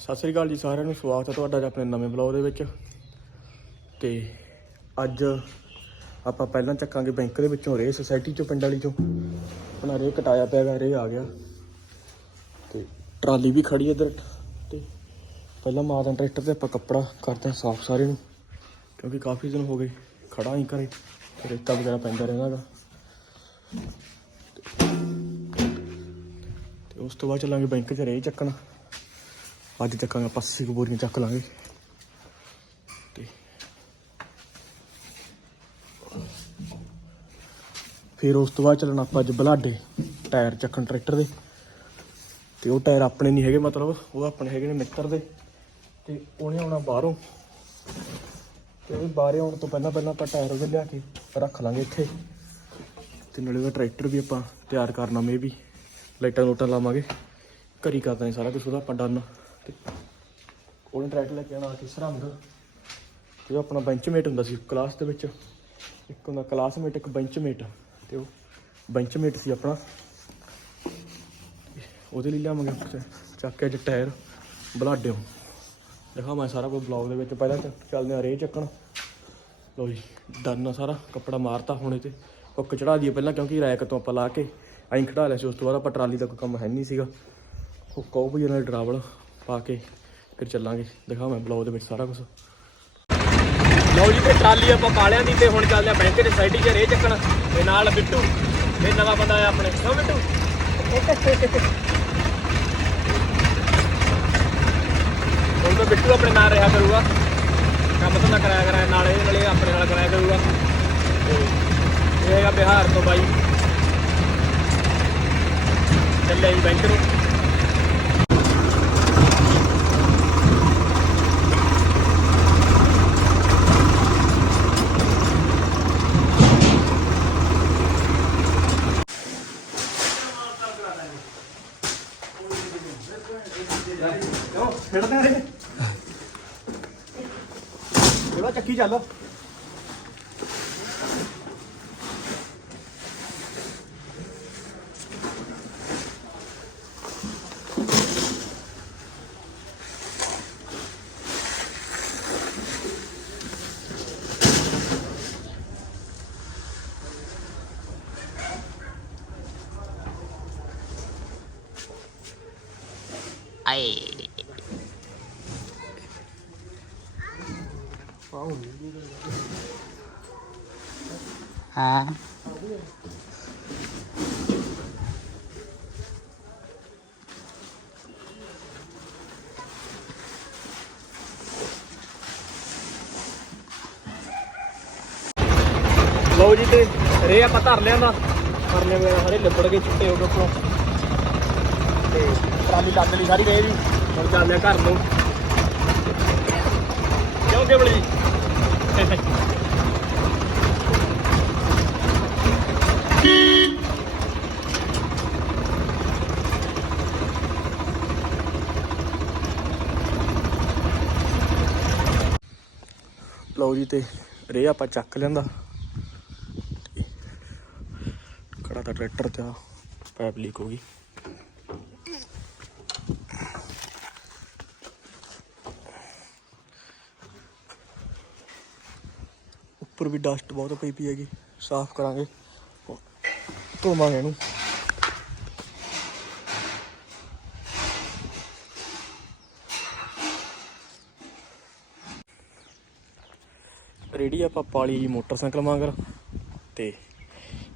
ਸਤਿ ਸ੍ਰੀ ਅਕਾਲ ਜੀ ਸਾਰਿਆਂ ਨੂੰ, ਸਵਾਗਤ ਹੈ ਤੁਹਾਡਾ ਆਪਣੇ ਨਵੇਂ ਬਲੌਗ ਦੇ ਵਿੱਚ। ਤੇ ਅੱਜ ਆਪਾਂ ਪਹਿਲਾਂ ਚੱਕਾਂਗੇ ਬੈਂਕ ਦੇ ਵਿੱਚੋਂ ਰੇ ਸੋਸਾਇਟੀ ਚੋਂ, ਪਿੰਡ ਵਾਲੀ ਚੋਂ। ਆਪਣਾ ਰੇ ਕਟਾਇਆ ਪਿਆ ਗਾ ਰੇ ਆ ਗਿਆ। ਤੇ ਟਰਾਲੀ ਵੀ ਖੜੀ ਇੱਧਰ ਤੇ ਪਹਿਲਾਂ ਮਾਰਨ ਟਰੈਕਟਰ ਤੇ ਆਪਾਂ ਕੱਪੜਾ ਕਰਦੇ ਹਾਂ ਸਾਫ਼ ਸਾਰੇ ਨੂੰ, ਕਿਉਂਕਿ ਕਾਫੀ ਦਿਨ ਹੋ ਗਏ ਖੜਾ ਹੀ ਕਰੇ ਰੇਤਾ ਵਗੈਰਾ ਪੈਂਦਾ ਰਹਿੰਦਾ ਗਾ ਤੇ ਉਸ ਤੋਂ ਬਾਅਦ ਚੱਲਾਂਗੇ ਬੈਂਕ 'ਚ ਰੇ ਚੱਕਣ। ਅੱਜ ਚੱਕਾਂਗੇ ਆਪਾਂ 80 ਕੁ ਬੋਰੀਆਂ ਚੱਕ ਲਾਂਗੇ। ਤੇ ਫਿਰ ਉਸ ਤੋਂ ਬਾਅਦ ਚੱਲਣਾ ਆਪਾਂ ਅੱਜ ਬਲਾਡੇ, ਟਾਇਰ ਚੱਕਣ ਟਰੈਕਟਰ ਦੇ। ਤੇ ਉਹ ਟਾਇਰ ਆਪਣੇ ਨਹੀਂ ਹੈਗੇ ਮਤਲਬ, ਉਹ ਆਪਣੇ ਹੈਗੇ ਨੇ ਮਿੱਤਰ ਦੇ। ਤੇ ਉਹਨੇ ਆਉਣਾ ਬਾਹਰੋਂ। ਤੇ ਉਹ ਬਾਹਰੇ ਆਉਣ ਤੋਂ ਪਹਿਲਾਂ ਪਹਿਲਾਂ ਆਪਾਂ ਟਾਇਰ ਉਹਦੇ ਲਿਆ ਕੇ ਰੱਖ ਲਾਂਗੇ ਇੱਥੇ। ਤੇ ਨਾਲੇ ਉਹਦਾ ਟਰੈਕਟਰ ਵੀ ਆਪਾਂ ਤਿਆਰ ਕਰਨਾ ਮੇ ਵੀ ਲਾਈਟਾਂ ਲੂਟਾਂ ਲਾਵਾਂਗੇ। ਘਰੀ ਕਰ ਦਾਂਗੇ ਸਾਰਾ ਕੁਝ ਉਹਦਾ, ਆਪਾਂ ਡਨ ਤੇ ਉਹਨੇ ਟਰੈਕਟਰ ਲੈ ਕੇ ਆਣਾ ਸੀ ਸਰਹੰਦ। ਤੇ ਉਹ ਆਪਣਾ ਬੈਂਚਮੇਟ ਹੁੰਦਾ ਸੀ, ਕਲਾਸ ਦੇ ਵਿੱਚ। ਇੱਕ ਹੁੰਦਾ ਕਲਾਸਮੇਟ, ਇੱਕ ਬੈਂਚਮੇਟ। ਤੇ ਉਹ ਬੈਂਚਮੇਟ ਸੀ ਆਪਣਾ। ਉਹਦੇ ਲਈ ਲਿਆਵਾਂਗੇ ਆਪਾਂ ਚੱਕ ਕੇ ਅੱਜ ਟਾਇਰ ਬਲਾਡਿਓ ਦੇਖਾ ਮੈਂ ਸਾਰਾ ਕੁਝ ਬਲੌਗ ਦੇ ਵਿੱਚ। ਪਹਿਲਾਂ ਚ ਚੱਲਦੇ ਆ ਰੇ ਚੱਕਣ। ਲੋ ਜੀ, ਡਨ ਆ ਸਾਰਾ। ਕੱਪੜਾ ਮਾਰਤਾ ਹੁਣੇ ਤੇ। ਹੁੱਕ ਚੜਾ ਦਈਏ ਪਹਿਲਾਂ, ਕਿਉਂਕਿ ਰੈਕ ਤੋਂ ਆਪਾਂ ਲਾ ਕੇ ਐਂ ਖੜਾ ਲਿਆ ਸੀ। ਉਸ ਤੋਂ ਬਾਅਦ ਆਪਾਂ ਟਰਾਲੀ ਦਾ ਕੋਈ ਕੰਮ ਹੈ ਨਹੀਂ ਸੀਗਾ। ਹੁੱਕ ਉਹ ਵੀ ਨਾਲ ਡਰਾਵਲ। ਪਾ ਕੇ ਫਿਰ ਚੱਲਾਂਗੇ। ਦਿਖਾ ਮੈਂ ਬਲੌਗ ਦੇ ਵਿੱਚ ਸਾਰਾ ਕੁਝ ਲਓ ਜੀ ਤੇ ਟਰਾਲੀ ਆਪਾਂ ਕਾਲਿਆਂ ਦੀ ਤੇ ਹੁਣ ਚੱਲਦੇ ਆ ਬੈਂਕ ਦੇ ਸਾਈਡ 'ਚ ਰੇ ਚੱਕਣ। ਤੇ ਨਾਲ ਬਿੱਟੂ ਇਹ ਨਵਾਂ ਬੰਦਾ ਆਇਆ ਆਪਣੇ। ਕਿਉਂ ਬਿੱਟੂ। ਹੁਣ ਤਾਂ ਬਿੱਟੂ ਆਪਣੇ ਨਾਲ ਰਿਹਾ ਕਰੂਗਾ। ਕੰਮ ਤਾਂ ਕਰਾਇਆ ਕਰਾਇਆ, ਨਾਲ ਇਹਦੇ ਨਾਲ ਇਹ ਆਪਣੇ ਨਾਲ ਕਰਾਇਆ ਕਰੂਗਾ। ਤੇ ਇਹ ਹੈਗਾ ਬਿਹਾਰ ਤੋਂ ਬਾਈ। ਚੱਲਿਆ ਜੀ ਬੈਂਕ ਨੂੰ। ਜਿਹੜਾ ਚੱਕੀ ਚੱਲ ਹਾਂ। ਲਓ ਜੀ ਤੇ ਰੇ ਆਪਾਂ ਧਰ ਲਿਆਂਦਾ। ਧਰਨੇ ਵਗੈਰਾ ਸਾਰੇ ਲਿਬੜ ਗਏ ਚਿੱਟੇ ਹੋ ਗਏ ਉੱਪਰੋਂ। ਤੇ ਟਰਾਲੀ ਲੱਦ ਲਈ ਸਾਰੀ ਰੇ ਵੀ ਹੁਣ ਚੱਲਦੇ ਆ ਘਰ ਨੂੰ। ਕਿਉਂ ਕੇਵਲ ਜੀ ਲਓ ਜੀ ਤੇ ਰੇ ਆਪਾਂ ਚੱਕ ਲਿਆਂਦਾ। ਖੜਾ ਤਾਂ ਟਰੈਕਟਰ ਤੇ ਆ ਪਾਈਪ ਲੀਕ ਹੋ ਗਈ। ਉੱਪਰ ਵੀ ਡਸਟ ਬਹੁਤ ਪਈ ਪਈ ਹੈਗੀ, ਸਾਫ਼ ਕਰਾਂਗੇ। ਧੋਵਾਂਗੇ ਇਹਨੂੰ। ਰੇੜੀ ਆਪਾਂ ਪਾਲੀ ਜੀ ਮੋਟਰਸਾਈਕਲ ਵਾਂਗਰ, ਤੇ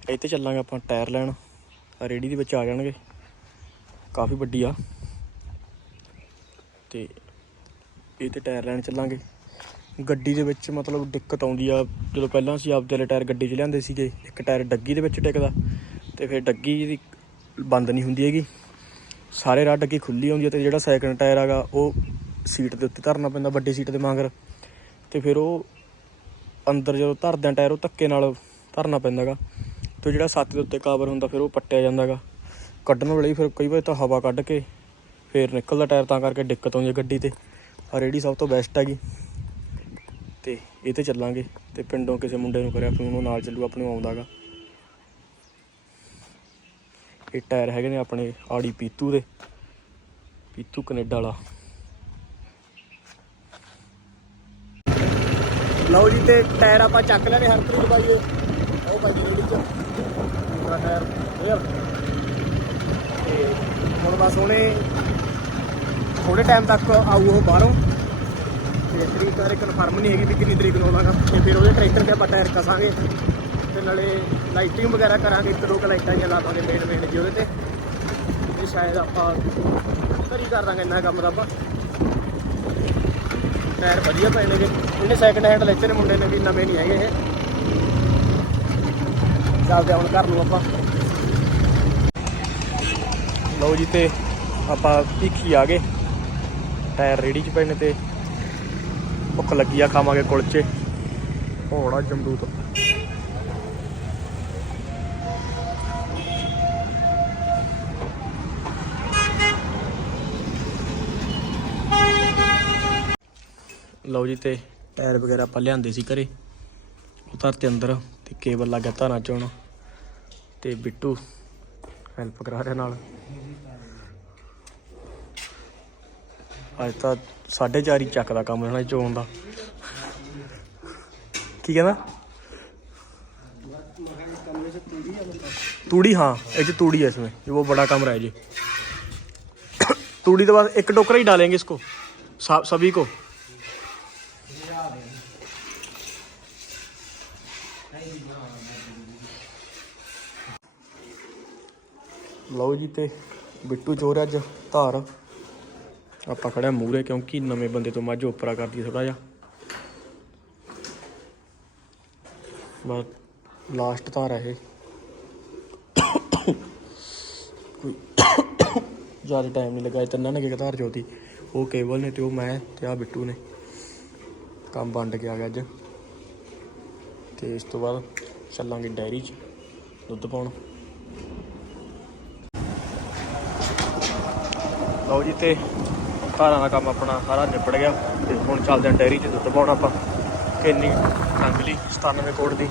ਇੱਥੇ ਚੱਲਾਂਗੇ ਆਪਾਂ ਟਾਇਰ ਲੈਣ। ਆਹ ਰੇੜੀ ਦੇ ਵਿੱਚ ਆ ਜਾਣਗੇ। ਕਾਫੀ ਵੱਡੀ ਆ। ਤੇ ਇਹ ਤੇ ਟਾਇਰ ਲੈਣ ਚੱਲਾਂਗੇ। ਗੱਡੀ ਦੇ ਵਿੱਚ ਮਤਲਬ ਦਿੱਕਤ ਆਉਂਦੀ ਆ। ਜਦੋਂ ਪਹਿਲਾਂ ਅਸੀਂ ਆਪਦੇ ਵਾਲੇ ਟਾਇਰ ਗੱਡੀ 'ਚ ਲਿਆਂਦੇ ਸੀਗੇ, ਇੱਕ ਟਾਇਰ ਡੱਗੀ ਦੇ ਵਿੱਚ ਟਿਕਦਾ ਤੇ ਫਿਰ ਡੱਗੀ ਦੀ ਬੰਦ ਨਹੀਂ ਹੁੰਦੀ ਹੈਗੀ। ਸਾਰੇ ਰਾਹ ਡੱਗੀ ਖੁੱਲੀ ਹੁੰਦੀ ਹੈ ਤੇ ਜਿਹੜਾ ਸੈਕੰਡ ਟਾਇਰ ਹੈਗਾ, ਉਹ ਸੀਟ ਦੇ ਉੱਤੇ ਧਰਨਾ ਪੈਂਦਾ ਵੱਡੀ ਸੀਟ ਦੇ ਮਗਰ। ਤੇ ਫਿਰ ਉਹ ਅੰਦਰ ਜਦੋਂ ਧਰਦਿਆਂ ਟਾਇਰ, ਉਹ ਧੱਕੇ ਨਾਲ ਧਰਨਾ ਪੈਂਦਾਗਾ ਤੇ ਜਿਹੜਾ ਸੱਤ ਦੇ ਉੱਤੇ ਕਵਰ ਹੁੰਦਾ, ਫਿਰ ਉਹ ਪੱਟਿਆ ਜਾਂਦਾਗਾ ਕੱਢਣ ਵੇਲੇ ਫਿਰ ਕਈ ਵਾਰ ਤਾਂ ਹਵਾ ਕੱਢ ਕੇ ਫਿਰ ਨਿਕਲਦਾ ਟਾਇਰ, ਤਾਂ ਕਰਕੇ ਦਿੱਕਤ ਆਉਂਦੀ ਹੈ ਗੱਡੀ ਤੇ। ਆ ਰੇੜੀ ਸਭ ਤੋਂ ਬੈਸਟ ਹੈਗੀ। ਤੇ ਇਹ ਤੇ ਚੱਲਾਂਗੇ ਤੇ ਪਿੰਡੋਂ ਕਿਸੇ ਮੁੰਡੇ ਨੂੰ ਕਰਿਆ ਫਿਰ ਉਹਨੂੰ ਨਾਲ ਚੱਲੂ, ਆਪਣੇ ਆਉਂਦਾਗਾ। ਇਹ ਟਾਇਰ ਹੈਗੇ ਨੇ ਆਪਣੇ, ਆੜੀ ਪੀਤੂ ਦੇ। ਪੀਤੂ ਕੈਨੇਡਾ ਵਾਲਾ। ਲਓ ਜੀ, ਤੇ ਟਾਇਰ ਆਪਾਂ ਚੱਕ ਲੈਣੇ, ਹਰਪ੍ਰੀਤ ਬਾਈ ਦੇ। ਉਹ ਬਾਈ ਦੇ ਵਿੱਚ। ਦੂਸਰਾ ਟਾਇਰ ਫੇਰ ਤੇ ਹੁਣ ਬਸ ਹੁਣੇ ਥੋੜੇ ਟਾਈਮ ਤੱਕ ਆਊ ਉਹ ਬਾਹਰੋਂ। ਤੇ ਤਰੀਕ ਬਾਰੇ ਕਨਫਰਮ ਨਹੀਂ ਹੈਗੀ ਵੀ ਕਿੰਨੀ ਤਰੀਕ ਨੂੰ ਆਉਣਾਗਾ ਤੇ ਫਿਰ ਉਹਦੇ ਟਰੈਕਟਰ ਤੇ ਆਪਾਂ ਟਾਇਰ ਕਸਾਂਗੇ। ਤੇ ਨਾਲੇ ਲਾਈਟਿੰਗ ਵਗੈਰਾ ਕਰਾਂਗੇ, ਇੱਕ ਦੋ ਲਾਈਟਾਂ ਜਿਹਾ ਲਾਵਾਂਗੇ ਮੇਨ ਮੇਨ ਜੀ ਉਹਦੇ ਤੇ। ਤੇ ਸ਼ਾਇਦ ਆਪਾਂ ਘਰੀ ਕਰ ਦਾਂਗੇ ਇੰਨਾ ਕੰਮ ਦਾ ਆਪਾਂ। ਟਾਇਰ ਵਧੀਆ ਪਏ ਨੇਗੇ। ਇਹਨੇ ਸੈਕਿੰਡ ਹੈਂਡ ਲੈਤੇ ਨੇ ਮੁੰਡੇ ਨੇ ਵੀ, ਨਵੇਂ ਨਹੀਂ ਹੈਗੇ ਇਹ। ਚੱਲਦੇ ਹਾਂ ਹੁਣ ਘਰ ਨੂੰ ਆਪਾਂ। ਲਓ ਜੀ, ਤੇ ਆਪਾਂ ਭੀਖੀ ਆ ਗਏ। ਟਾਇਰ ਰੇੜੀ 'ਚ ਪਏ ਨੇ ਤੇ ਭੁੱਖ ਲੱਗੀ ਆ, ਖਾਵਾਂਗੇ ਕੁਲਚੇ। ਹੋੜਾ ਜੰਬੂਤ ਲਓ ਜੀ, ਤੇ ਟਾਇਰ ਵਗੈਰਾ ਆਪਾਂ ਲਿਆਂਦੇ ਸੀ ਘਰੇ। ਉਹ ਧਰਤੇ ਅੰਦਰ ਤੇ ਕੇਬਲ ਲੱਗਾ ਧਾਰਾਂ ਚੋਣ ਤੇ ਬਿੱਟੂ ਹੈਲਪ ਕਰਾ ਰਿਹਾ ਨਾਲ। ਅੱਜ ਤਾਂ 4:30 ਹੀ ਚੱਕ ਦਾ ਕੰਮ ਰਹਿਣਾ ਚੋਣ ਦਾ ਕੀ ਕਹਿੰਦਾ तूड़ी हाँ ये जो तूड़ी है इसमें ये वो बड़ा कमरा है जी तूड़ी के बाद एक टोकरा ही डालेंगे इसको सा- सभी को ਲਓ ਜੀ ਤੇ ਬਿੱਟੂ ਚੋਰ ਅੱਜ ਧਾਰ ਆਪਾਂ ਖੜਿਆ ਮੂਰੇ ਕਿਉਂਕਿ ਨਵੇਂ ਬੰਦੇ ਤੋਂ ਮੱਝ ਉਪਰਾ ਕਰਦੀ ਥੋੜਾ ਜਿਹਾ। ਬਸ ਲਾਸਟ ਧਾਰ ਹੈ ਇਹ। ਕੋਈ ਜ਼ਿਆਦਾ ਟਾਈਮ ਨਹੀਂ ਲੱਗਾ, ਇਹ ਨੇ ਕਿ ਧਾਰ ਜੋਤੀ। ਉਹ ਕੇਵਲ ਨੇ ਤੇ ਉਹ ਮੈਂ ਤੇ ਆ ਬਿੱਟੂ ਨੇ। ਕੰਮ ਵੰਡ ਕੇ ਆ ਗਿਆ ਅੱਜ। ਤੇ ਇਸ ਤੋਂ ਬਾਅਦ ਚੱਲਾਂਗੇ ਡੈਰੀ 'ਚ, ਦੁੱਧ ਪਾਉਣ। ਲਓ ਜੀ ਤੇ ਧਾਰਾਂ ਦਾ ਕੰਮ ਆਪਣਾ ਸਾਰਾ ਨਿਬੜ ਗਿਆ ਤੇ ਹੁਣ ਚੱਲਦੇ ਹਾਂ ਡੈਰੀ 'ਚ ਦੁੱਧ ਪਾਉਣ ਆਪਾਂ। ਕਿੰਨੀ ਕੰਗਲੀ 97 ਕੋਟ ਦੀ।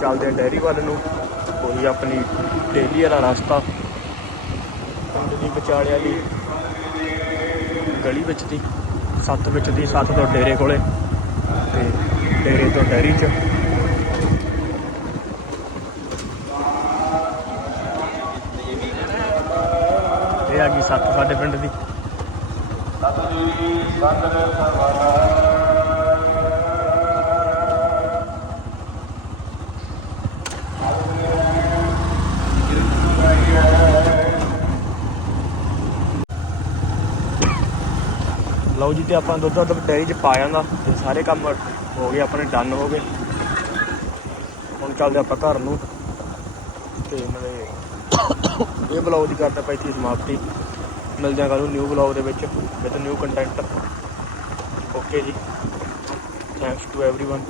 ਚੱਲਦੇ ਹਾਂ ਡੈਰੀ ਵੱਲ ਨੂੰ। ਉਹੀ ਆਪਣੀ ਡੇਲੀ ਵਾਲਾ ਰਸਤਾ। ਪਿੰਡ ਦੀ ਵਿਚਾਲੇ ਵਾਲੀ ਗਲੀ ਵਿੱਚ ਦੀ, ਸੱਤ ਵਿੱਚ ਦੀ, ਸੱਤ ਤੋਂ ਡੇਰੇ ਕੋਲੇ। ਤੇ ਡੇਰੇ ਤੋਂ ਡੈਰੀ 'ਚ। ਆ ਗਈ ਸੱਤ ਸਾਡੇ ਪਿੰਡ ਦੀ। ਲਓ ਜੀ, ਤੇ ਆਪਾਂ ਦੁੱਧ ਦੁੱਧ ਡੈਰੀ 'ਚ ਪਾ ਜਾਂਦਾ। ਤੇ ਸਾਰੇ ਕੰਮ ਹੋ ਗਏ, ਆਪਣੇ ਡਨ ਹੋ ਗਏ। ਹੁਣ ਚੱਲਦੇ ਆਪਾਂ ਘਰ ਨੂੰ। ਤੇ ਮੇਰੇ ਇਹ ਬਲੌਗ ਦੀ ਕਰਦਾ ਪਈ ਸੀ ਸਮਾਪਤੀ ਮਿਲਦੇ ਹਾਂ ਕੱਲ੍ਹ ਨੂੰ ਨਿਊ ਬਲੌਗ ਦੇ ਵਿੱਚ ਵਿਦ ਨਿਊ ਕੰਟੈਂਟ ਓਕੇ ਜੀ ਥੈਂਕਸ ਟੂ एवरीवन